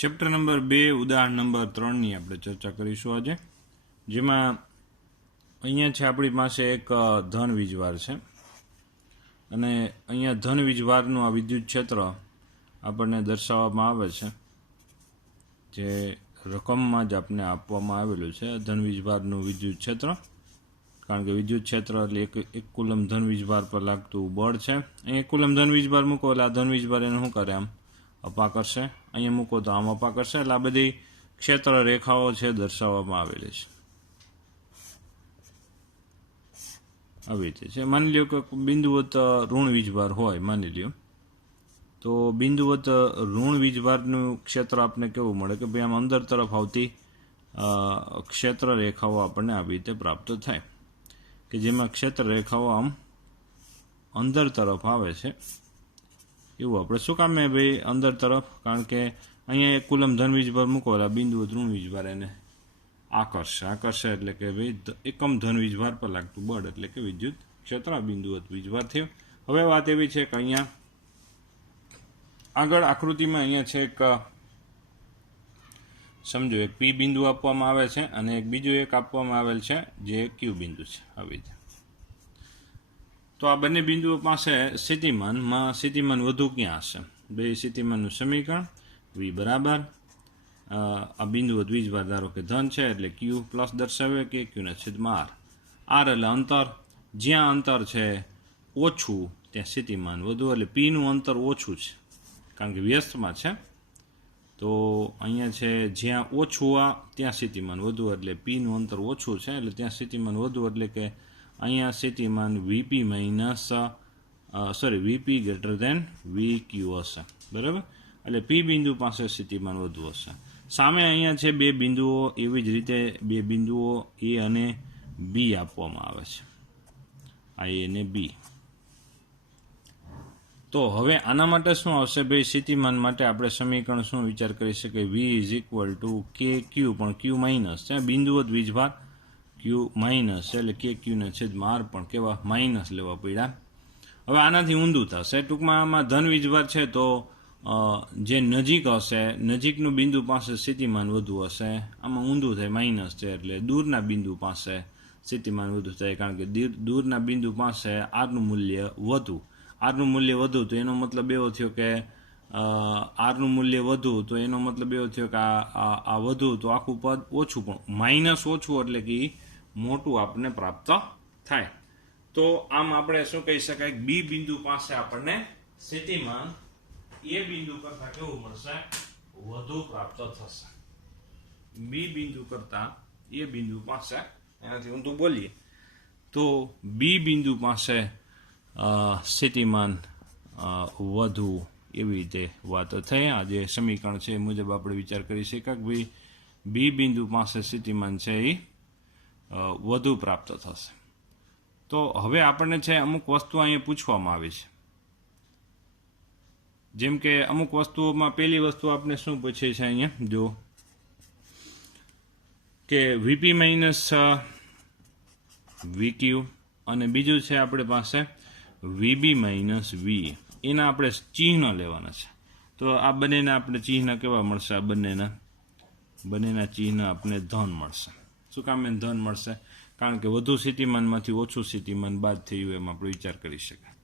Chapter number 2 ઉદાહરણ number 3ની આપણે ચર્ચા કરીશું આજે, જેમાં અહીંયા છે આપણી પાસે એક ધન વીજવાર છે અને અહીંયા ધન વીજવારનું આ વિદ્યુત ક્ષેત્ર આપણને દર્શાવવામાં આવે છે, જે રકમમાં જ આપણે આપવામાં આવેલું છે. ધન વીજવારનું વિદ્યુત ક્ષેત્ર, કારણ કે વિદ્યુત ક્ષેત્ર એટલે એક કુલમ ધન વીજભાર પર લાગતું બળ છે. અહીં એક કુલમ ધન વીજભાર મૂકો એટલે આ ધન વીજભાર એને શું કરે, આમ અપા કરશે. અહીંયા મૂકો તો આમ અપા કરશે. એટલે આ બધી ક્ષેત્ર રેખાઓ છે દર્શાવવામાં આવેલી છે. આવી રીતે છે. માની લ્યો કે બિંદુવત ઋણ વીજભાર હોય, માની લ્યો તો બિંદુવત ઋણ વીજભારનું ક્ષેત્ર આપણને કેવું મળે કે ભાઈ આમ અંદર તરફ આવતી ક્ષેત્ર રેખાઓ આપણને આવી રીતે પ્રાપ્ત થાય, કે જેમાં ક્ષેત્ર રેખાઓ આમ અંદર તરફ આવે છે. એવું આપણે શું કામે ભાઈ અંદર તરફ? કારણ કે અહીંયા એક કુલમ ધન વીજભાર મૂકો એટલે બિંદુવત ઋણ વીજભાર એને આકર્ષે એટલે કે ભાઈ એકમ ધન વીજભાર પર લાગતું બળ એટલે કે વિદ્યુત ક્ષેત્ર બિંદુવત વીજભાર થયું. હવે વાત એવી છે કે અહીંયા આગળ આકૃતિમાં અહીંયા છે એક સમજો એક પી બિંદુ આપવામાં આવે છે અને એક બીજું એક આપવામાં આવેલ છે જે ક્યુ બિંદુ છે. આવી રીતે તો આ બંને બિંદુઓ પાસે સ્થિતિમાન વધુ ક્યાં હશે? બે સ્થિતિમાનનું સમીકરણ વી બરાબર આ બિંદુવત વીજભાર ધારો કે ધન છે એટલે ક્યુ પ્લસ દર્શાવે કે ક્યુના છેદમાં આર એટલે અંતર. જ્યાં અંતર છે ઓછું ત્યાં સ્થિતિમાન વધુ, એટલે પીનું અંતર ઓછું છે કારણ કે વ્યસ્તમાં છે. તો અહીંયા છે જ્યાં ઓછું આ ત્યાં સ્થિતિમાન વધુ, એટલે પીનું અંતર ઓછું છે એટલે ત્યાં સ્થિતિમાન વધુ, એટલે કે અહીંયા સ્થિતિમાન V P minus V P greater than V Q હશે. બરાબર, એટલે પી બિંદુ પાસે સ્થિતિમાન વધુ હશે. સામે અહીંયા છે બે બિંદુઓ, એવી જ રીતે બે બિંદુઓ એ અને બી આપવામાં આવે છે, આ એ અને બી. તો હવે આના માટે શું આવશે ભાઈ? સ્થિતિમાન માટે આપણે સમીકરણ શું વિચાર કરી શકીએ? વી ઇઝ ઇક્વલ ટુ કે ક્યુ, પણ ક્યુ માઇનસ છે, બિંદુવત વીજભાર ક્યુ માઇનસ છે એટલે કે ક્યુના છેદમાં આર પણ કેવા માઇનસ લેવા પડ્યા. હવે આનાથી ઊંધું થશે. ટૂંકમાં આમાં ધન વીજભાર છે તો જે નજીક હશે, નજીકનું બિંદુ પાસે સ્થિતિમાન વધુ હશે. આમાં ઊંધું થાય, માઇનસ છે એટલે દૂરના બિંદુ પાસે સ્થિતિમાન વધુ થાય, કારણ કે દૂરના બિંદુ પાસે આરનું મૂલ્ય વધુ. આરનું મૂલ્ય વધુ તો એનો મતલબ એવો થયો કે આરનું મૂલ્ય વધુ તો એનો મતલબ એવો થયો કે આ વધુ તો આખું પદ ઓછું, પણ માઇનસ ઓછું એટલે કે મોટું આપણને પ્રાપ્ત થાય. તો આમ આપણે શું કહી શકાય? બી બિંદુ પાસે આપણને સ્થિતિમાન એ બિંદુ કરતા કેવું મળશે? વધુ પ્રાપ્ત થશે. બી બિંદુ કરતા એ બિંદુ પાસે, એનાથી ઊંધું બોલીએ તો બી બિંદુ પાસે સ્થિતિમાન વધુ, એવી રીતે વાત થઈ. આ જે સમીકરણ છે એ મુજબ આપણે વિચાર કરી શકીએ કે ભાઈ બી બિંદુ પાસે સ્થિતિમાન છે એ વધુ પ્રાપ્ત થશે. તો હવે આપણને છે અમુક વસ્તુ અહીંયા પૂછવામાં આવી છે, જેમ કે અમુક વસ્તુઓમાં પહેલી વસ્તુ આપણે શું પૂછે છે અહીંયા જો કે વીપી માઇનસ વી ક્યુ, અને બીજું છે આપણે પાસે વીબી માઇનસ વી. એના આપણે ચિહ્ન લેવાના છે. તો આ બંનેના આપણે ચિહ્ન કેવા મળશે? આ બંનેના ચિહ્ન આપણે ધન મળશે. શું કામ એને ધન મળશે? કારણ કે વધુ સ્થિતિમાનમાંથી ઓછું સ્થિતિમાન બાદ થયું એમ આપણે વિચાર કરી શકાય.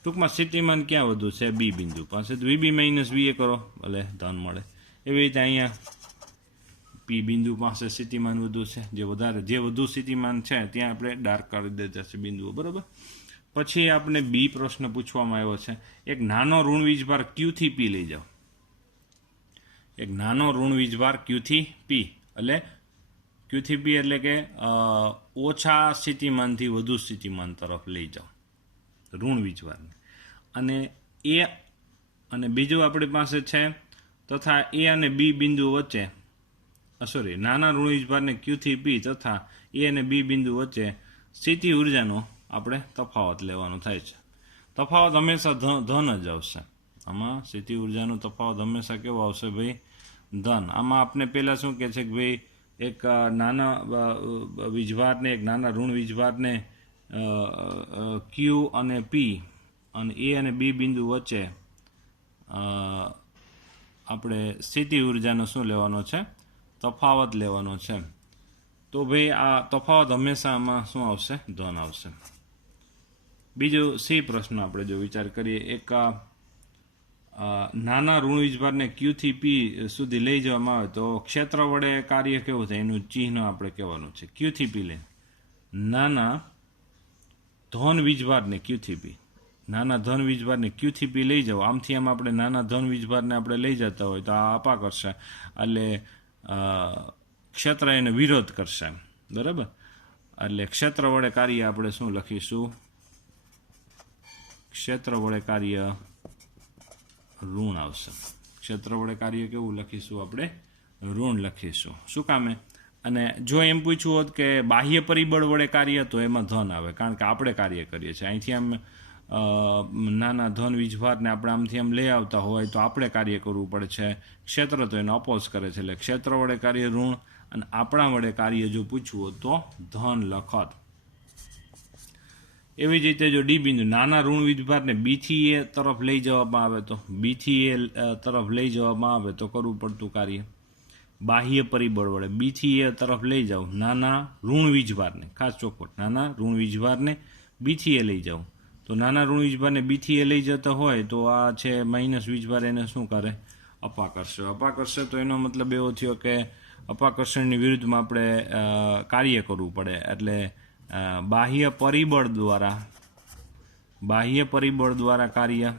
ટૂંકમાં સ્થિતિમાન ક્યાં વધુ છે? બી બિંદુ પાસે. તો વીબી માઇનસ વી એ કરો એટલે ધન મળે. એવી રીતે અહીંયા પી બિંદુ પાસે સ્થિતિમાન વધુ છે, જે વધુ સ્થિતિમાન છે ત્યાં આપણે ડાર્ક કરી દેતા છે બિંદુઓ. બરાબર. પછી આપણે બી પ્રશ્ન પૂછવામાં આવ્યો છે, એક નાનો ઋણ વીજભાર ક્યુથી પી લઈ જાઓ. એક નાનો ઋણ વીજભાર ક્યુથી પી એટલે કે ઓછા સ્થિતિમાનથી વધુ સ્થિતિમાન તરફ લઈ જાઓ ઋણ વીજભારને. અને બીજું આપણી પાસે છે તથા એ અને બી બિંદુ વચ્ચે નાના ઋણ વીજભારને ક્યુથી પી તથા એ અને બી બિંદુ વચ્ચે સ્થિતિ ઉર્જાનો આપણે તફાવત લેવાનો થાય છે. તફાવત હંમેશા ધન જ આવશે. આમાં સ્થિતિ ઉર્જાનો તફાવત હંમેશા કેવો આવશે ભાઈ? ધન. આમાં આપણે પહેલાં શું કહે છે કે ભાઈ એક નાના વીજભારને, એક નાના ઋણ વીજભારને ક્યુ અને પી અને એ અને બી બિંદુ વચ્ચે આપણે સ્થિતિ ઉર્જાનો શું લેવાનો છે? તફાવત લેવાનો છે. તો ભાઈ આ તફાવત હંમેશા આમાં શું આવશે? ધન આવશે. બીજું સી પ્રશ્ન આપણે જો વિચાર કરીએ, એક નાના ઋણ વીજભારને ક્યુ થી પી સુધી લઈ જવામાં આવે તો ક્ષેત્ર વડે કાર્ય કેવું થાય એનું ચિહ્ન આપણે કહેવાનું છે. ક્યુ થી પી લઈને નાના ધન વીજભારને ક્યુ થી પી, નાના ધન વીજભારને ક્યુ થી પી લઈ જાઓ. આમથી આમ આપણે નાના ધન વીજભારને આપણે લઈ જતા હોય તો આ આપા કરશે, એટલે ક્ષેત્ર એને વિરોધ કરશે, બરાબર. એટલે ક્ષેત્ર વડે કાર્ય આપણે શું લખીશું? ક્ષેત્ર વડે કાર્ય ઋણ આવશે. ક્ષેત્ર વડે કાર્ય કેવું લખીશું? આપણે ઋણ લખીશું. શું કામે? અને જો એમ પૂછ્યું હોત કે બાહ્ય પરિબળ વડે કાર્ય, તો એમાં ધન આવે, કારણ કે આપણે કાર્ય કરીએ છીએ. અહીંથી આમ નાના ધન વીજભારને આપણે આમથી આમ લઈ આવતા હોય તો આપણે કાર્ય કરવું પડે છે. ક્ષેત્ર તો એને અપોઝ કરે છે, એટલે ક્ષેત્ર વડે કાર્ય ઋણ અને આપણા વડે કાર્ય જો પૂછવું હોત તો ધન લખત. એવી જ રીતે જો ડી બિંદુ નાના ઋણ વીજભારને બી થી એ તરફ લઈ જવામાં આવે તો બી થી એ તરફ લઈ જવામાં આવે તો કરવું પડતું કાર્ય બાહ્ય પરિબળ વડે બી થી એ તરફ લઈ જાઓ નાના ઋણ વીજભારને, ખાસ ચોખવટ, નાના ઋણ વીજભારને બી થી એ લઈ જાઓ. તો નાના ઋણ વીજભારને બી થી એ લઈ જતો હોય તો આ છે માઇનસ વીજભાર એને શું કરે? અપા કરશે. અપા કરશે તો એનો મતલબ એવો થયો કે અપાકર્ષણની વિરુદ્ધમાં આપણે કાર્ય કરવું પડે. એટલે બાહ્ય પરિબળ દ્વારા કાર્ય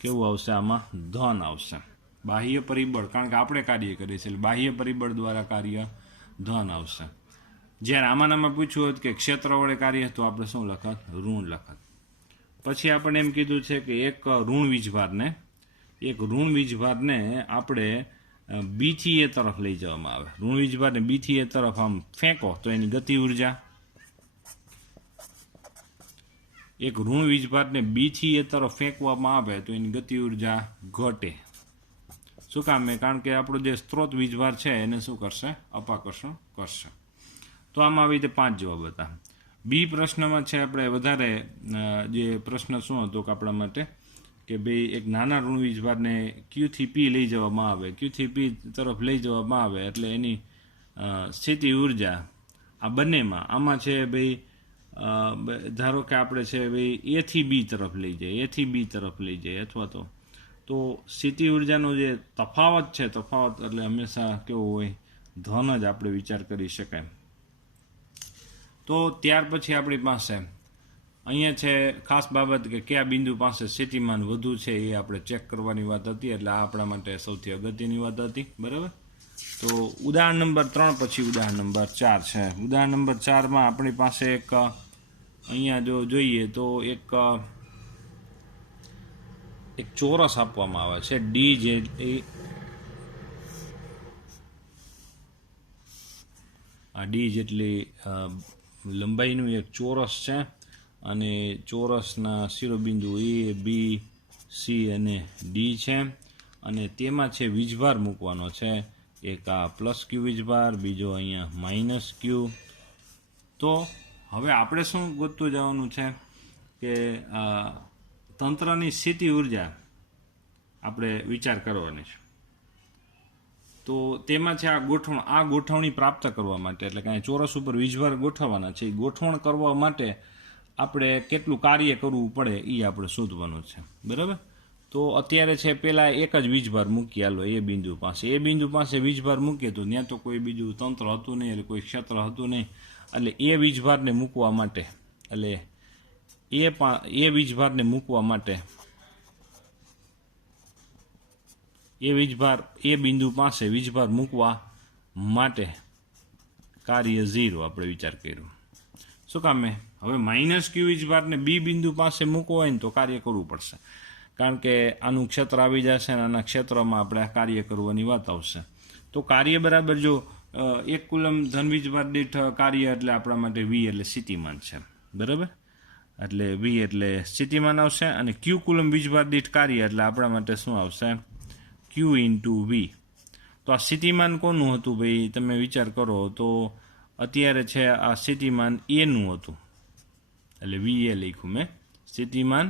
કેવું આવશે? આમાં ધન આવશે. બાહ્ય પરિબળ, કારણ કે આપણે કાર્ય કરીએ છીએ, એટલે બાહ્ય પરિબળ દ્વારા કાર્ય ધન આવશે. જ્યારે આમાં પૂછ્યું હોત કે ક્ષેત્ર વડે કાર્ય, તો આપણે શું લખત? ઋણ લખત. પછી આપણે એમ કીધું છે કે એક ઋણ વીજભારને આપણે બી થી એ તરફ લઈ જવામાં આવે. ઋણ વીજભારને બી થી એ તરફ આમ ફેંકો તો એની ગતિ ઉર્જા, એક ઋણ વીજભારને બી થી એ તરફ ફેંકવામાં આવે તો એની ગતિ ઉર્જા ઘટે. શું કામ? કારણ કે આપણો જે સ્ત્રોત વીજભાર છે એને શું કરશે? અપાકર્ષણ કરશે. તો આમાં આવી રીતે 5 જવાબ હતા. બી પ્રશ્નમાં છે આપણે વધારે જે પ્રશ્ન શું હતો કે આપણા માટે કે ભાઈ એક નાના ઋણ વીજભારને ક્યુ થી પી લઈ જવામાં આવે, ક્યુ થી પી તરફ લઈ જવામાં આવે એટલે એની સ્થિતિ ઉર્જા આ બંનેમાં, આમાં છે ભાઈ ધારો કે આપણે છે ભાઈ એ થી બી તરફ લઈ જાય, અથવા તો સ્થિતિ ઉર્જાનો જે તફાવત છે, તફાવત એટલે હંમેશા કેવો હોય? ધન જ આપણે વિચાર કરી શકાય. તો ત્યાર પછી આપણી પાસે અહીંયા છે ખાસ બાબત કે કયા બિંદુ પાસે સ્થિતિમાન વધુ છે એ આપણે ચેક કરવાની વાત હતી, એટલે આ આપણા માટે સૌથી અગત્યની વાત હતી, બરાબર. તો ઉદાહરણ નંબર 3 પછી ઉદાહરણ નંબર 4 છે. ઉદાહરણ નંબર 4માં આપણી પાસે એક અહીંયા જો જોઈએ તો એક ચોરસ આપવામાં આવે છે ડી, જે આ ડી જેટલી લંબાઈનું એક ચોરસ છે અને ચોરસના શિરોબિંદુ એ, બી, સી અને ડી છે અને તેમાં છે વીજભાર મૂકવાનો છે. એક આ પ્લસ ક્યુ વીજભાર, બીજો અહીંયા માઇનસ ક્યુ. તો હવે આપણે શું ગોતતું જવાનું છે કે તંત્રની સ્થિતિ ઉર્જા આપણે વિચાર કરવાની છે. તો તેમાં છે આ ગોઠવણી પ્રાપ્ત કરવા માટે, એટલે કે ચોરસ ઉપર વીજભાર ગોઠવવાના છે, એ ગોઠવણ કરવા માટે આપણે કેટલું કાર્ય કરવું પડે એ આપણે શોધવાનું છે, બરાબર. તો અત્યારે છે પહેલાં એક જ વીજભાર મૂકી હાલો એ બિંદુ પાસે વીજભાર મૂકીએ તો ત્યાં તો કોઈ બીજું તંત્ર હતું નહીં, એટલે કોઈ ક્ષેત્ર હતું નહીં, એટલે એ વીજભારને મૂકવા માટે, એટલે એ વીજભારને મૂકવા માટે એ બિંદુ પાસે વીજભાર મૂકવા માટે કાર્ય 0 આપણે વિચાર કર્યો. શું કામે? હવે માઇનસ ક્યુ વીજભારને બી બિંદુ પાસે મૂકવો હોય ને તો કાર્ય કરવું પડશે, કારણ કે આનું ક્ષેત્ર આવી જશે અને આના ક્ષેત્રમાં આપણે આ કાર્ય કરવાની વાત આવશે. તો કાર્ય બરાબર જો 1 કુલમ ધન વીજભાર દીઠ કાર્ય એટલે આપણા માટે વી એટલે સ્થિતિમાન છે, બરાબર. એટલે વી એટલે સ્થિતિમાન આવશે અને ક્યુ કુલમ વીજભાર દીઠ કાર્ય એટલે આપણા માટે શું આવશે? Q into V. તો આ સ્થિતિમાન કોનું હતું ભાઈ? તમે વિચાર કરો તો અત્યારે છે આ સ્થિતિમાન એનું હતું, એટલે વી એ લખ્યું મેં, સ્થિતિમાન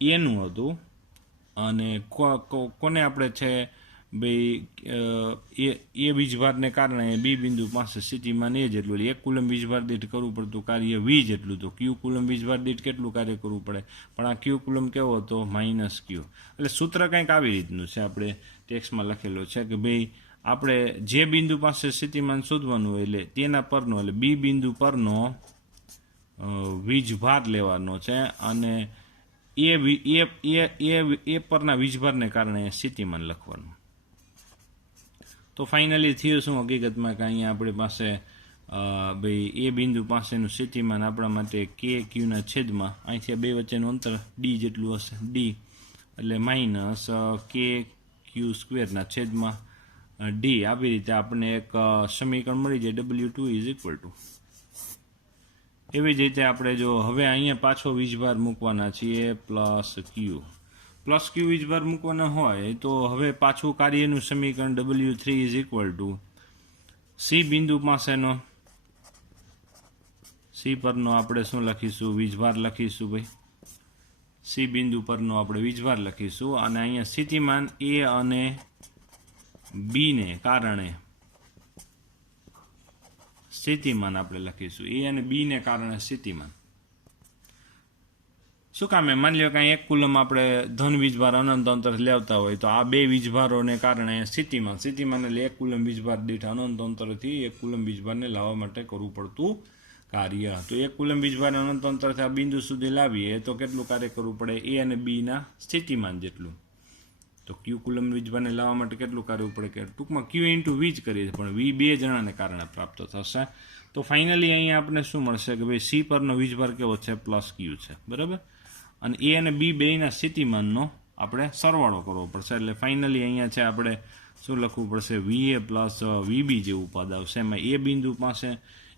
એનું હતું અને કોને આપણે છે ભાઈ એ વીજભારને કારણે બી બિંદુ પાસે સ્થિતિમાન એ જેટલું, એક કુલમ વીજભાર દીઠ કરવું પડતું કાર્ય વી જેટલું, તો ક્યુ કુલમ વીજભાર દીઠ કેટલું કાર્ય કરવું પડે, પણ આ ક્યુ કુલમ કેવો હતો, માઇનસ ક્યુ. એટલે સૂત્ર કંઈક આવી રીતનું છે, આપણે ટેક્સ્ટમાં લખેલો છે કે ભાઈ આપણે જે બિંદુ પાસે સ્થિતિમાન શોધવાનું હોય એટલે તેના પરનો, એટલે બી બિંદુ પરનો વીજભાર લેવાનો છે અને એ પરના વીજભારને કારણે સ્થિતિમાન લખવાનું. તો ફાઇનલી થયું શું હકીકતમાં કે અહીંયા આપણી પાસે ભાઈ એ બિંદુ પાસેનું સ્થિતિમાન આપણા માટે કે ક્યુના છેદમાં અહીંથી આ બે વચ્ચેનું અંતર ડી જેટલું હશે, ડી એટલે માઇનસ કે ક્યુ સ્ક્વેરના છેદમાં ડી. આવી રીતે આપણને એક સમીકરણ મળી જાય W2 = એવી જ રીતે આપણે જો હવે અહીંયા પાછો વીજભાર મૂકવાના છીએ પ્લસ ક્યુ વીજભાર મૂકવાના હોય તો હવે પાછું કાર્યનું સમીકરણ W3 = સી બિંદુ પાસેનો, સી પરનો આપણે શું લખીશું, વીજભાર લખીશું ભાઈ, સી બિંદુ પરનો આપણે વીજભાર લખીશું અને અહીંયા સ્થિતિમાન એ અને બીને કારણે સ્થિતિમાન આપણે લખીશું, એ અને બીને કારણે સ્થિતિમાન. શું કામ માની લો કે એક કુલમ આપણે ધન વીજભાર અનંત અંતર લેવતા હોય તો આ બે વીજભારોને કારણે સ્થિતિમાન એટલે એક કુલમ વીજભાર દીઠ અનંત અંતરથી એક કુલમ વીજભારને લાવવા માટે કરવું પડતું કાર્ય. તો એક કુલમ વીજભાર અનંત અંતરથી આ બિંદુ સુધી લાવીએ તો કેટલું કાર્ય કરવું પડે, એ અને બીના સ્થિતિમાન જેટલું. તો ક્યુ કુલમ વીજભારને લાવવા માટે કેટલું કરવું પડે, કે ટૂંકમાં ક્યુ ઇન્ટુ વી જ કરીએ પણ વી બે જણાને કારણે પ્રાપ્ત થશે. તો ફાઇનલી અહીંયા આપણે શું મળશે કે ભાઈ સી પરનો વીજભાર કેવો છે, પ્લસ ક્યુ છે, બરાબર. અને એ અને બી બેના સ્થિતિમાનનો આપણે સરવાળો કરવો પડશે. એટલે ફાઇનલી અહીંયા છે આપણે શું લખવું પડશે, VA પ્લસ VB જેવું પદ આવશે. એમાં એ બિંદુ પાસે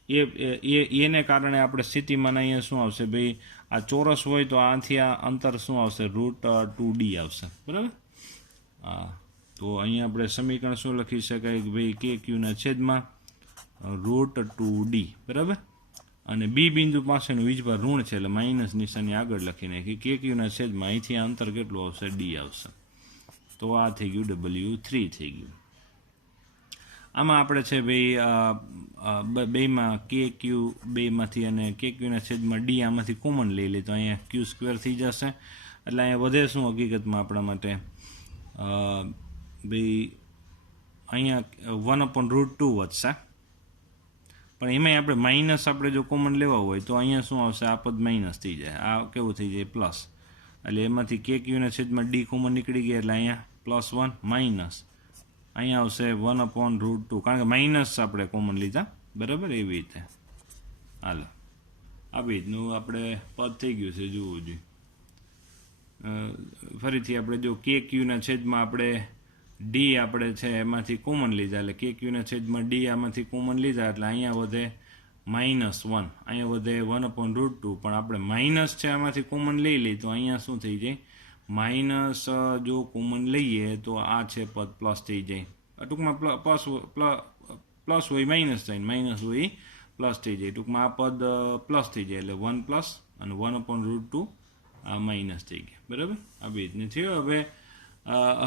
એને કારણે આપણે સ્થિતિમાન અહીંયા શું આવશે ભાઈ, આ ચોરસ હોય તો આથી આ અંતર શું આવશે, √2D આવશે, બરાબર. હા, તો અહીંયા આપણે સમીકરણ શું લખી શકાય કે ભાઈ કે ક્યુના છેદમાં √2D, બરાબર. અને બી બિંદુ પાસેનું વીજભાર ઋણ છે એટલે માઇનસ નિશાની આગળ લખી નાખી, કે ક્યુના છેદમાં અહીંથી આ અંતર કેટલું આવશે, ડી આવશે. તો આ થઈ ગયું W3 થઈ ગયું. આમાં આપણે છે ભાઈ બેમાં કે ક્યુ બેમાંથી અને કે ક્યુના છેદમાં ડી આમાંથી કોમન લઈ લે તો અહીંયા ક્યુ સ્ક્વેર થઈ જશે. એટલે અહીંયા વધે શું હકીકતમાં આપણા માટે ભાઈ અહીંયા 1/√2 વધશે, પણ એમાંય આપણે માઇનસ આપણે જો કોમન લેવા હોય તો અહીંયા શું આવશે, આ પદ માઇનસ થઈ જાય, આ કેવું થઈ જાય પ્લસ. એટલે એમાંથી કે ક્યુના છેદમાં ડી કોમન નીકળી ગયા એટલે અહીંયા +1 માઇનસ અહીંયા આવશે 1/√2, કારણ કે માઇનસ આપણે કોમન લીધા, બરાબર. એવી રીતે હાલો આવી રીતનું આપણે પદ થઈ ગયું છે, જોવું જોઈએ. ફરીથી આપણે જો કે ક્યુના છેદમાં આપણે ડી આપણે છે એમાંથી કોમન લીધા એટલે કે ક્યુના છેદમાં ડી આમાંથી કોમન લીધા એટલે અહીંયા વધે -1, અહીંયા વધે 1/√2, પણ આપણે માઇનસ છે આમાંથી કોમન લઈ લઈએ તો અહીંયા શું થઈ જાય, માઇનસ જો કોમન લઈએ તો આ છે પદ પ્લસ થઈ જાય. ટૂંકમાં પ્લસ હોય માઇનસ થાય, માઇનસ હોય પ્લસ થઈ જાય. ટૂંકમાં આ પદ પ્લસ થઈ જાય એટલે 1 પ્લસ અને 1/√2 આ માઇનસ થઈ ગયા, બરાબર. આ બે રીતની થયું.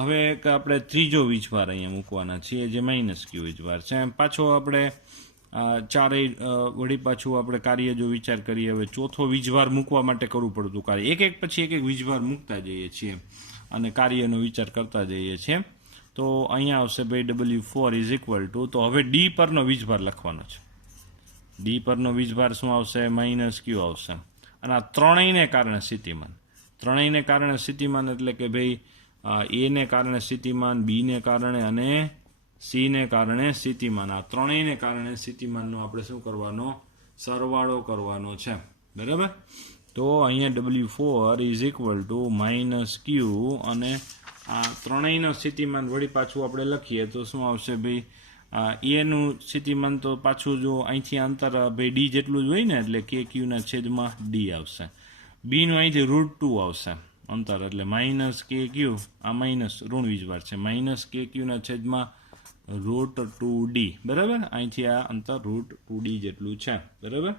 હવે એક આપણે ત્રીજો વીજભાર અહીંયા મૂકવાના છીએ જે માઇનસ ક્યુ વીજભાર છે. પાછો આપણે ચારેય વળી પાછું આપણે કાર્ય જો વિચાર કરીએ, હવે ચોથો વીજભાર મૂકવા માટે કરવું પડતું કાર્ય, એક પછી એક વીજભાર મૂકતા જઈએ છીએ અને કાર્યનો વિચાર કરતા જઈએ છીએ. તો અહીંયા આવશે ભાઈ W4 = તો હવે ડી પરનો વીજભાર લખવાનો છે. ડી પરનો વીજભાર શું આવશે, માઇનસ ક્યુ આવશે. અને આ ત્રણેયને કારણે સ્થિતિમાન, ત્રણેયને કારણે સ્થિતિમાન એટલે કે ભાઈ એને કારણે સ્થિતિમાન, બીને કારણે અને સીને કારણે સ્થિતિમાન, આ ત્રણેયને કારણે સ્થિતિમાનનો આપણે શું કરવાનો, સરવાળો કરવાનો છે, બરાબર. તો અહીંયા W4 = -Q અને આ ત્રણેયનો સ્થિતિમાન વળી પાછું આપણે લખીએ તો શું આવશે ભાઈ, એનું સ્થિતિમાન તો પાછું જો અહીંથી અંતર ભાઈ ડી જેટલું જ હોય ને એટલે કે ક્યુના છેદમાં ડી આવશે. બીનું અહીંથી √2 આવશે અંતર એટલે -KQ, આ માઇનસ ઋણ વીજભાર છે, -KQના છેદમાં √2D, બરાબર. અહીંથી આ અંતર √2D જેટલું છે, બરાબર.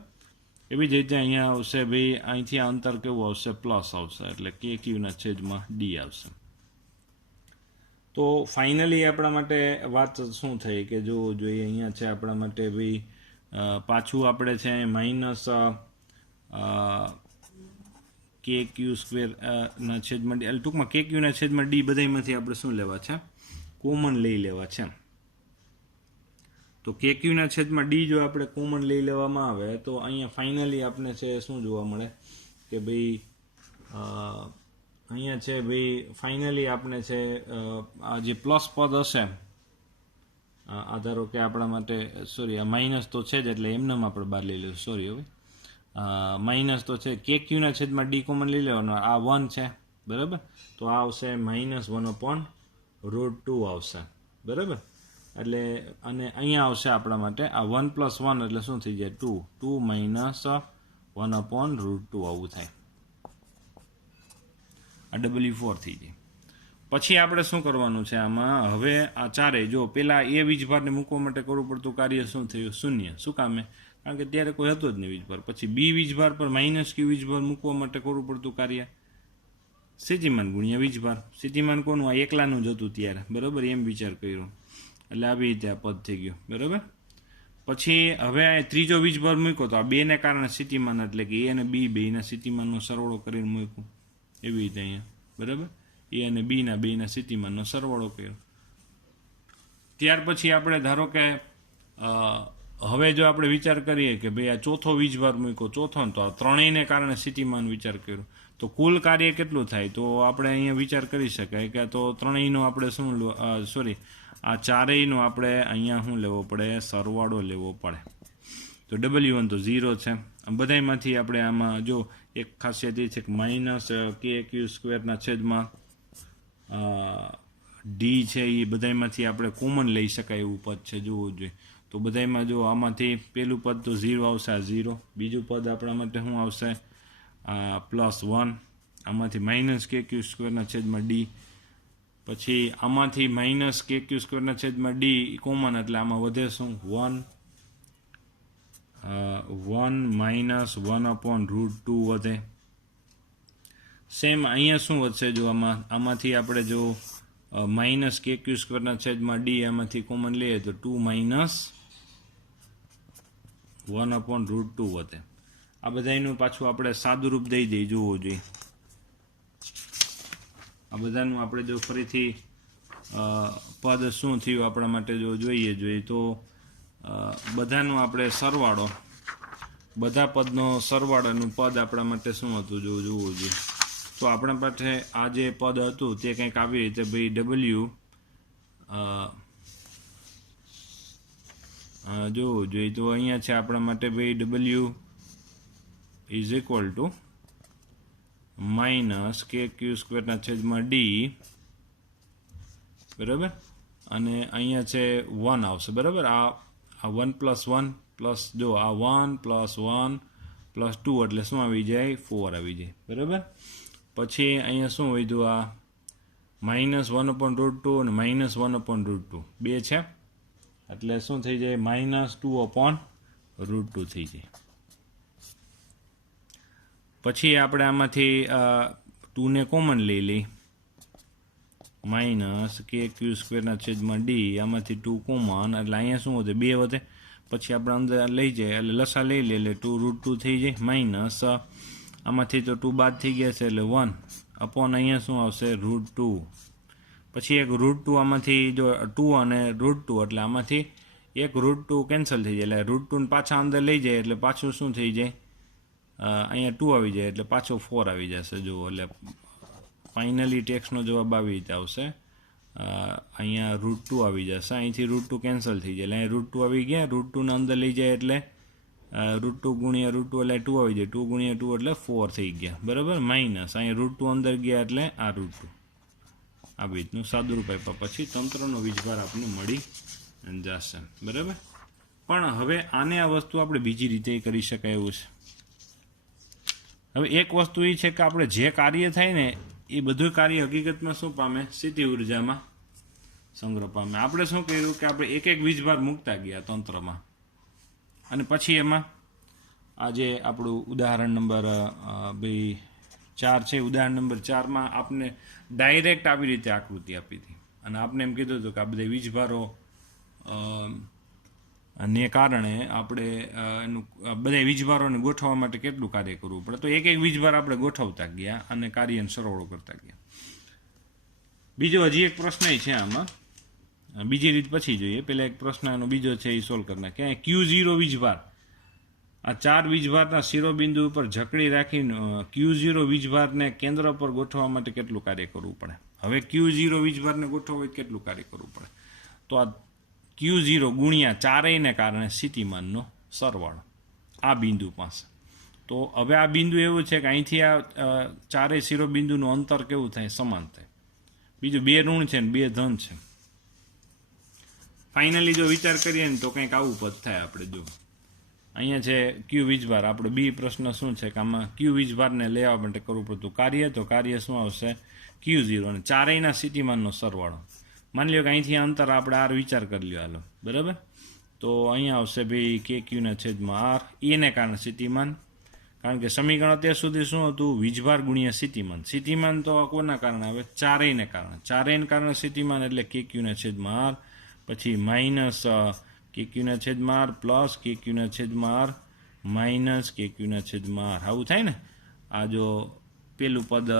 એવી જ રીતે અહીંયા આવશે ભાઈ, અહીંથી આ અંતર કેવું આવશે, પ્લસ આવશે એટલે KQના છેદમાં ડી આવશે. તો ફાઇનલી આપણા માટે વાત શું થઈ કે જો જોઈએ અહીંયા છે આપણા માટે ભાઈ પાછું આપણે છે માઇનસ કે ક્યુ સ્ક્વેર ના છેદમાં ડી, ટૂંકમાં કે ક્યુના છેદમાં ડી બધામાંથી આપણે શું લેવા છે, કોમન લઈ લેવા છે. તો કે ક્યુના છેદમાં ડી જો આપણે કોમન લઈ લેવામાં આવે તો અહીંયા ફાઇનલી આપણે છે શું જોવા મળે કે ભાઈ અહીંયા છે ભાઈ ફાઇનલી આપણે છે આ જે પ્લસ પદ હશે આ ધારો કે આપણા માટે સોરી આ માઇનસ તો છે જ એટલે એમનેમ આપણે બહાર લઈ લઈશું સોરી હવે માઇનસ તો છે કે ક્યુના છેદમાં ડી કોમન લઈ લેવાનો આ 1 છે બરાબર તો આ આવશે -1/√2 આવશે બરાબર એટલે અને અહીંયા આવશે આપણા માટે આ 1 + 1 એટલે શું થઈ જાય 2 -1/√2 આવું થાય આ W4 થઈ જાય. પછી આપણે શું કરવાનું છે આમાં હવે આ ચારેય જો પેલા એ વીજભારને મૂકવા માટે કરવું પડતું કાર્ય શું થયું શૂન્ય શું કામે કારણ કે ત્યારે કોઈ હતો જ નહીં વીજભાર. પછી બી વીજભાર પર -q વીજભાર મૂકવા માટે કરવું પડતું કાર્ય સ્થિતિમાન ગુણ્યા વીજભાર. સ્થિતિમાન કોનું આ એકલાનું જ હતું ત્યારે બરાબર એમ વિચાર કર્યો એટલે આવી રીતે આ પદ થઈ ગયું બરાબર. પછી હવે ત્રીજો વીજભાર મૂક્યો તો આ બેને કારણે સ્થિતિમાન એટલે કે એ અને બી બેના સ્થિતિમાનનો સરવાળો કરીને મૂક્યું એવી રીતે અહીંયા બરાબર એ અને બીના બેના સ્થિતિમાનનો સરવાળો કર્યો. ત્યાર પછી આપણે ધારો કે હવે જો આપણે વિચાર કરીએ કે ભાઈ આ ચોથો વીજભાર મૂક્યો ચોથો તો આ ત્રણેયને કારણે સ્થિતિમાન વિચાર કર્યો તો કુલ કાર્ય કેટલું થાય તો આપણે અહીંયા વિચાર કરી શકાય કે તો ત્રણેયનો આપણે શું સોરી આ ચારેયનો આપણે અહીંયા શું લેવો પડે સરવાળો લેવો પડે. તો W1 તો 0 છે બધામાંથી આપણે આમાં જો એક ખાસિયત એ છે કે -KQ² છેદમાં ડી છે એ બધામાંથી આપણે કોમન લઈ શકાય એવું પદ છે જોવું જોઈએ. તો બધામાં જો આમાંથી પેલું પદ તો 0 આવશે આ 0 બીજું પદ આપણા માટે શું આવશે +1 આમાંથી -KQ² છેદમાં ડી પછી આમાંથી -KQ² છેદમાં ડી કોમન એટલે આમાં વધે શું 1 -1/√2 વધે. સેમ અહીંયા શું વધશે જો આમાંથી આપણે જો -KQ² છેદમાં ડી આમાંથી કોમન લઈએ તો 2 -1/√2 વધે. આ બધાનું પાછું આપણે સાદું રૂપ દઈ દઈએ જોવું જોઈએ. આ બધાનું આપણે જો ફરીથી પદ શું થયું આપણા માટે જો જોઈએ તો બધાનું આપણે સરવાળો બધા પદનો સરવાળાનું પદ આપણા માટે શું હતું જોવું જોઈએ. તો આપણા પાસે આ જે પદ હતું તે કંઈક આવી રીતે ભાઈ W જોવું જોઈએ તો અહીંયા છે આપણા માટે ભાઈ W = -KQ² છેદમાં ડી બરાબર અને અહીંયા છે 1 આવશે બરાબર આ 1 + 1 પ્લસ જો આ 1 + 1 + 2 એટલે શું આવી જાય 4 આવી જાય બરાબર. પછી અહીંયા શું વધ્યું આ -1/√2 અને -1/√2 બે છે એટલે શું થઈ જાય -2/√2 થઈ જાય. પછી આપણે આમાંથી 2 ને કોમન લઈ લઈ -KQ² છેદમાં ડી આમાંથી 2 કોમન એટલે અહીંયા શું વધે 2 વધે. પછી આપણે અંદર લઈ જાય એટલે લસા લઈ લે એટલે 2√2 થઈ જાય માઇનસ આમાંથી તો 2 બાદ થઈ ગયા છે એટલે 1 અપોન અહીંયા શું આવશે √2. પછી એક √2 આમાંથી જો 2 અને √2 એટલે આમાંથી એક √2 કેન્સલ થઈ જાય એટલે √2 ને પાછા અંદર લઈ જાય એટલે પાછું શું થઈ જાય અહીંયા 2 આવી જાય એટલે પાછો 4 આવી જશે જુઓ એટલે ફાઇનલી ટેક્સનો જવાબ આવી રીતે આવશે અહીંયા √2 આવી જશે અહીંથી √2 કેન્સલ થઈ જાય એટલે અહીં √2 આવી ગયા √2 ને અંદર લઈ જાય એટલે √2 ગુણ્યા √2 એટલે 2 આવી જાય 2 ગુણ્યા 2 એટલે 4 થઈ ગયા બરાબર માઇનસ અહીંયા √2 અંદર ગયા એટલે આ √2 આવી રીતનું સાદું રૂપ આપ્યા પછી તંત્રનો વીજભાર આપણને મળી જશે બરાબર. પણ હવે આને આ વસ્તુ આપણે બીજી રીતે કરી શકાય એવું છે. હવે એક વસ્તુ એ છે કે આપણે જે કાર્ય થાય ને એ બધું કાર્ય હકીકતમાં શું પામે સ્થિતિ ઉર્જામાં સંગ્રહ પામે. આપણે શું કર્યું કે આપણે એક વીજભાર મૂકતા ગયા તંત્રમાં અને પછી એમાં આ જે આપણું ઉદાહરણ નંબર 4 છે ઉદાહરણ નંબર 4માં આપને ડાયરેક્ટ આવી રીતે આકૃતિ આપી હતી અને આપણે એમ કીધું હતું કે આ બધા વીજભારો ને કારણે આપણે એનું બધા વીજભારોને ગોઠવવા માટે કેટલું કાર્ય કરવું પડે. તો એક એક વીજભાર આપણે ગોઠવતા ગયા અને કાર્યનો સરવાળો કરતા ગયા. બીજો હજી એક પ્રશ્ન છે આમાં, બીજી રીત પછી જોઈએ. પહેલા એક પ્રશ્ન એનો બીજો છે એ સોલ્વ કરી નાખીએ. Q0 વીજભાર, આ 4 વીજભારના શિરોબિંદુ ઉપર જકડી રાખીને Q0 વીજભારને કેન્દ્ર પર ગોઠવવા માટે કેટલું કાર્ય કરવું પડે. હવે Q0 વીજભારને ગોઠવવા હોય કેટલું કાર્ય કરવું પડે. તો આ Q0 ગુણ્યા ચારેયને કારણે સ્થિતિમાનનો સરવાળો આ બિંદુ પાસે. તો હવે આ બિંદુ એવું છે કે અહીંથી આ ચારેય શિરોબિંદુનું અંતર કેવું થાય, સમાન થાય. બીજું 2 ઋણ છે ને 2 ધન છે. ફાઇનલી જો વિચાર કરીએ ને તો કંઈક આવું પદ થાય. આપણે જો અહીંયા છે Q વીજભાર, આપણે બી પ્રશ્ન શું છે કે આમાં Q વીજભારને લેવા માટે કરવું પડતું કાર્ય. તો કાર્ય શું આવશે, Q0 અને ચારેયના સ્થિતિમાનનો સરવાળો. માની લો કે અહીંથી અંતર આપણે R વિચાર કરી લ્યો, હાલો બરાબર. તો અહીંયા આવશે ભાઈ KQ/R, એને કારણે સ્થિતિમાન. કારણ કે સમીકરણ અત્યાર સુધી શું હતું, વીજભાર ગુણ્યા સ્થિતિમાન. સ્થિતિમાન તો કોના કારણે આવે, ચારેયને કારણે. ચારેયને કારણે સ્થિતિમાન એટલે KQ/R, પછી minus KQ/R plus KQ/R minus KQ/R. આવું થાય ને. આ જો પેલું પદ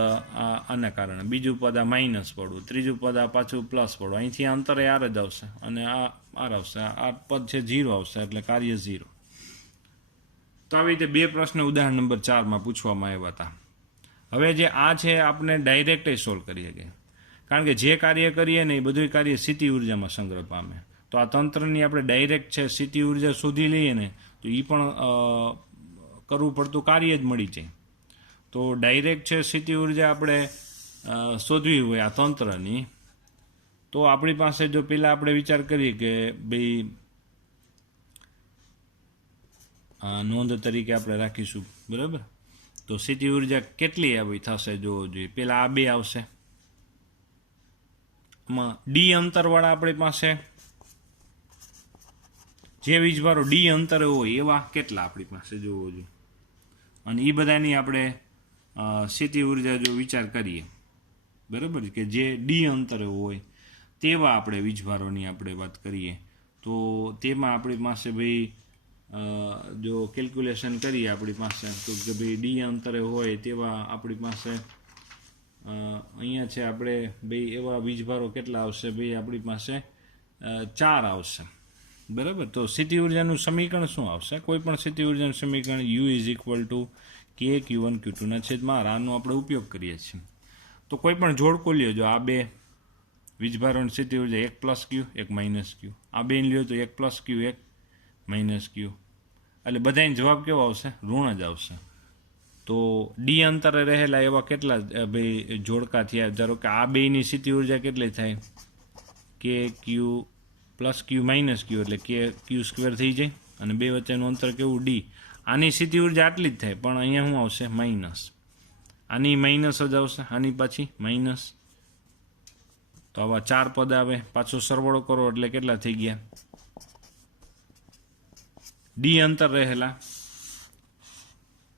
આના કારણે, બીજું પદ આ માઇનસ પડવું, ત્રીજું પદ આ પાછું પ્લસ પડવું. અહીંથી અંતરે R જ આવશે અને આ R આવશે. આ પદ છે 0 આવશે એટલે કાર્ય 0. તો આવી રીતે 2 પ્રશ્ન ઉદાહરણ નંબર 4માં પૂછવામાં આવ્યા હતા. હવે જે આ છે આપણે ડાયરેક્ટ સોલ્વ કરી શકીએ, કારણ કે જે કાર્ય કરીએ ને એ બધું કાર્ય સ્થિતિ ઉર્જામાં સંગ્રહ પામે. તો આ તંત્રની આપણે ડાયરેક્ટ છે સ્થિતિ ઉર્જા શોધી લઈએ ને તો એ પણ કરવું પડતું કાર્ય જ મળી જાય. તો ડાયરેક્ટ છે સ્થિતિ ઉર્જા આપણે શોધવી હોય આ તંત્રની, તો આપણી પાસે જો પહેલાં આપણે વિચાર કરીએ કે ભાઈ નોંધ તરીકે આપણે રાખીશું બરાબર. તો સ્થિતિ ઉર્જા કેટલી આવી થશે જોવો જોઈએ. પહેલાં આ 2 આવશે, આમાં ડી અંતરવાળા આપણી પાસે જે વીજભારો ડી અંતરે હોય એવા કેટલા આપણી પાસે જોવો જોઈએ. અને એ બધાની આપણે સ્થિતિ ઉર્જા જો વિચાર કરીએ બરાબર, કે જે ડી અંતરે હોય તેવા આપણે વીજભારોની આપણે વાત કરીએ તો તેમાં આપણી પાસે ભાઈ જો કેલ્ક્યુલેશન કરીએ આપણી પાસે તો કે ભાઈ ડી અંતરે હોય તેવા આપણી પાસે અહીંયા છે આપણે ભાઈ એવા વીજભારો કેટલા આવશે ભાઈ, આપણી પાસે 4 આવશે બરાબર. તો સ્થિતિ ઉર્જાનું સમીકરણ શું આવશે, કોઈ પણ સ્થિતિ ઉર્જાનું સમીકરણ U = KQ1Q2/R. આનો આપણે ઉપયોગ કરીએ છીએ. તો કોઈ પણ જોડકો લ્યો, જો આ 2 વીજભારોની સ્થિતિ ઉર્જા 1 + Q 1 - Q, આ 2 લ્યો તો 1 + Q 1 - Q, એટલે બધાનો જવાબ કેવો આવશે, ઋણ જ આવશે. તો ડી અંતરે રહેલા એવા કેટલા ભાઈ જોડકા થયા. ધારો કે આ 2ની સ્થિતિ ઉર્જા કેટલી થાય, KQ + Q - Q એટલે KQ² થઈ જાય અને 2 વચ્ચેનું અંતર કેવું, ડી. આની સ્થિતિ ઉર્જા આટલી જ થાય, પણ અહીંયા શું આવશે, માઇનસ. આની માઇનસ જ આવશે, આની પાછી માઇનસ. તો આવા 4 પદ આવે, પાછો સરવાળો કરો એટલે કેટલા થઈ ગયા, ડી અંતર રહેલા.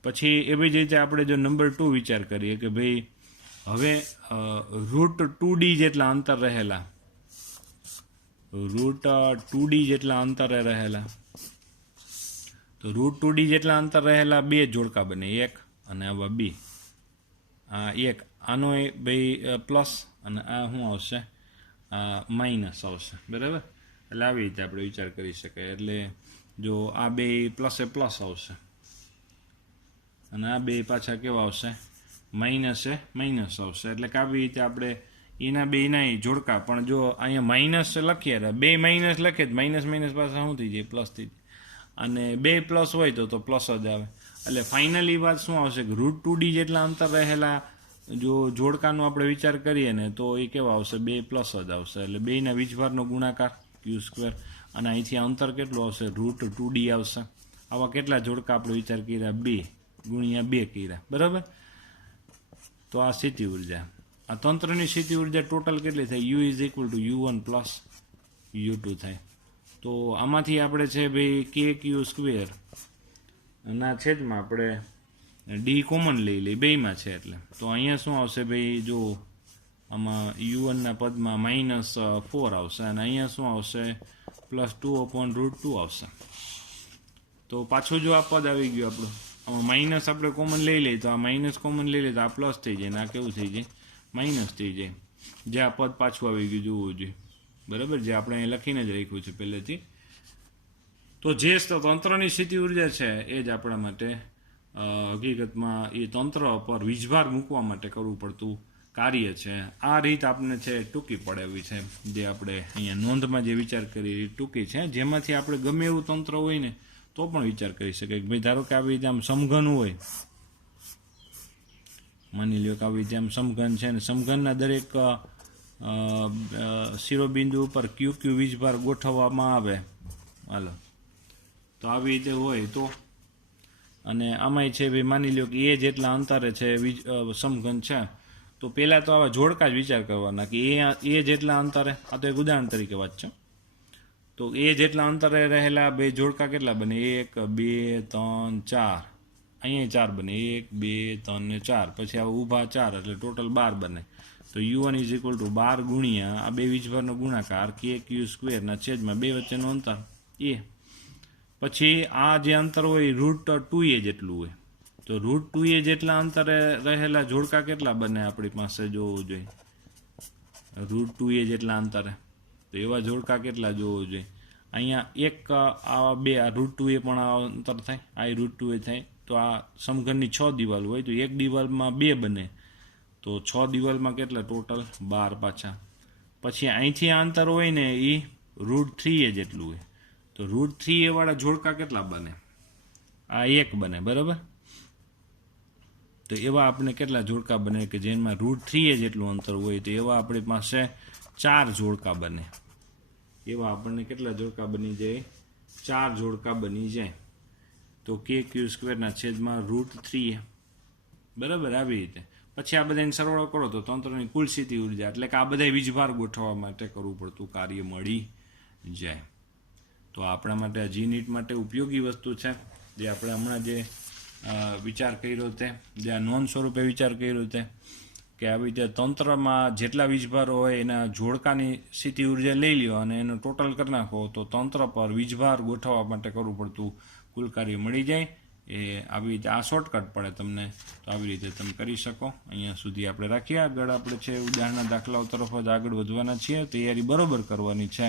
પછી એવી જ રીતે આપણે જો નંબર 2 વિચાર કરીએ કે ભાઈ હવે √2D જેટલા અંતર રહેલા, √2D જેટલા અંતરે રહેલા, તો √2D જેટલા અંતર રહેલા 2 જોડકા બને, 1 અને આવા 2. આ 1, આનો ભાઈ પ્લસ અને આ શું આવશે, માઇનસ આવશે બરાબર. એટલે આવી રીતે આપણે વિચાર કરી શકાય. એટલે જો આ 2 પ્લસે પ્લસ આવશે અને આ 2 પાછા કેવા આવશે, માઇનસે માઇનસ આવશે. એટલે કે આવી રીતે આપણે એના 2ના જોડકા, પણ જો અહીંયા માઇનસ લખીએ, 2 માઇનસ લખીએ માઇનસ માઇનસ પાછા શું થઈ જાય, પ્લસ થઈ જાય. અને 2 પ્લસ હોય તો પ્લસ જ આવે. એટલે ફાઇનલી વાત શું આવશે કે √2D જેટલા અંતર રહેલા જો જોડકાનો આપણે વિચાર કરીએ ને તો એ કેવા આવશે, 2 પ્લસ જ આવશે. એટલે 2ના વીજભારનો ગુણાકાર Q², અને અહીંથી અંતર કેટલું આવશે, √2D આવશે. આવા કેટલા જોડકા આપણે વિચાર કર્યા, 2 × 2 કર્યા બરાબર. તો આ સ્થિતિ ઉર્જા, આ તંત્રની સ્થિતિ ઉર્જા ટોટલ કેટલી થાય, U = U1 + U2 થાય. તો આમાંથી આપણે છે ભાઈ KQ² ના છેદમાં આપણે ડી કોમન લઈ લઈએ, બેમાં છે એટલે. તો અહીંયા શું આવશે ભાઈ, જો આમાં u1ના પદમાં -4 આવશે અને અહીંયા શું આવશે +2/√2 આવશે. તો પાછું જો આ પદ આવી ગયું આપણું, આમાં માઇનસ આપણે કોમન લઈ લઈએ તો આ માઇનસ કોમન લઈ લઈએ તો આ પ્લસ થઈ જાય ને આ કેવું થઈ જાય માઇનસ થઈ જાય. જે આ પદ પાછું આવી ગયું જોવું જોઈએ, બરાબર, જે આપણે અહીં લખીને જ રાખ્યું છે પહેલેથી. તો જે તંત્રની સ્થિતિ ઉર્જા છે એ જ આપણા માટે હકીકતમાં એ તંત્ર પર વીજભાર મૂકવા માટે કરવું પડતું કાર્ય છે. આ રીત આપણને છે ટૂંકી પડે એવી છે, જે આપણે અહીંયા નોંધમાં જે વિચાર કરી એ ટૂંકી છે, જેમાંથી આપણે ગમે એવું તંત્ર હોય ને તો પણ વિચાર કરી શકાય કે ભાઈ ધારો કે આવી રીતે આમ સમઘન હોય, માની લ્યો કે આવી રીતે આમ સમઘન છે ને સમઘનના દરેક શિરોબિંદુ ઉપર ક્યુ વીજભાર ગોઠવવામાં આવે, હાલો, તો આવી રીતે હોય તો, અને આમાંય છે ભાઈ માની લ્યો કે એ જેટલા અંતરે છે સમઘન છે, તો પહેલાં તો આવા જોડકા જ વિચાર કરવાના કે એ જેટલા અંતરે, આ તો એક ઉદાહરણ તરીકે વાત છે, તો એ જેટલા અંતરે રહેલા બે જોડકા કેટલા બને 1 2 3 4, અહીંયા 4 બને 1 2 3 ને 4, પછી આ ઊભા 4 એટલે ટોટલ 12 બને. તો u1 = 12 ગુણ્યા આ બે વીજભારનો ગુણાકાર kq² છેદમાં 2 વચ્ચેનું અંતર એ. પછી આ જે અંતર હોય √2a જેટલું હોય, તો √2a જેટલા અંતરે રહેલા જોડકા કેટલા બને આપણી પાસે જોવું જોઈએ, √2a જેટલા અંતરે, તો એવા જોડકા કેટલા જોવું જોઈએ. અહીંયા એક આવા બે આ √2a પણ આ અંતર થાય, આ √2a થાય, તો આ સમઘનની 6 દિવાલ હોય તો એક દિવાલમાં 2 બને, તો 6 દિવાલમાં કેટલા ટોટલ 12 પાછા. પછી અહીંથી આ અંતર હોય ને એ √3a જેટલું હોય, તો √3a વાળા જોડકા કેટલા બને, આ 1 બને, બરાબર. તો એવા આપણે કેટલા જોડકા બને કે જેમાં √3a જેટલું અંતર હોય, તો એવા આપણી પાસે 4 જોડકા બને. એવા આપણને કેટલા જોડકા બની જાય, 4 જોડકા બની જાય. તો kq² છેદમાં √3a, બરાબર, આવી રીતે. પછી આ બધાને સરવાળો કરો તો તંત્રની કુલ સ્થિતિ ઉર્જા, એટલે કે આ બધા વીજભાર ગોઠવવા માટે કરવું પડતું કાર્ય મળી જાય. તો આપણા માટે આ G-NEET માટે ઉપયોગી વસ્તુ છે, જે આપણે હમણાં જે વિચાર કર્યો તે, જે આ નોંધ સ્વરૂપે વિચાર કર્યો તે, કે આવી રીતે તંત્રમાં જેટલા વીજભારો હોય એના જોડકાની સ્થિતિ ઉર્જા લઈ લ્યો અને એનો ટોટલ કરી નાખો, તો તંત્ર પર વીજભાર ગોઠવવા માટે કરવું પડતું કુલ કાર્ય મળી જાય. એ આવી રીતે આ શોર્ટકટ પડે તમને, તો આવી રીતે તમે કરી શકો. અહીંયા સુધી આપણે રાખીએ. આગળ આપણે છે ઉદાહરણના દાખલાઓ તરફ જ આગળ વધવાના છીએ. તૈયારી બરોબર કરવાની છે.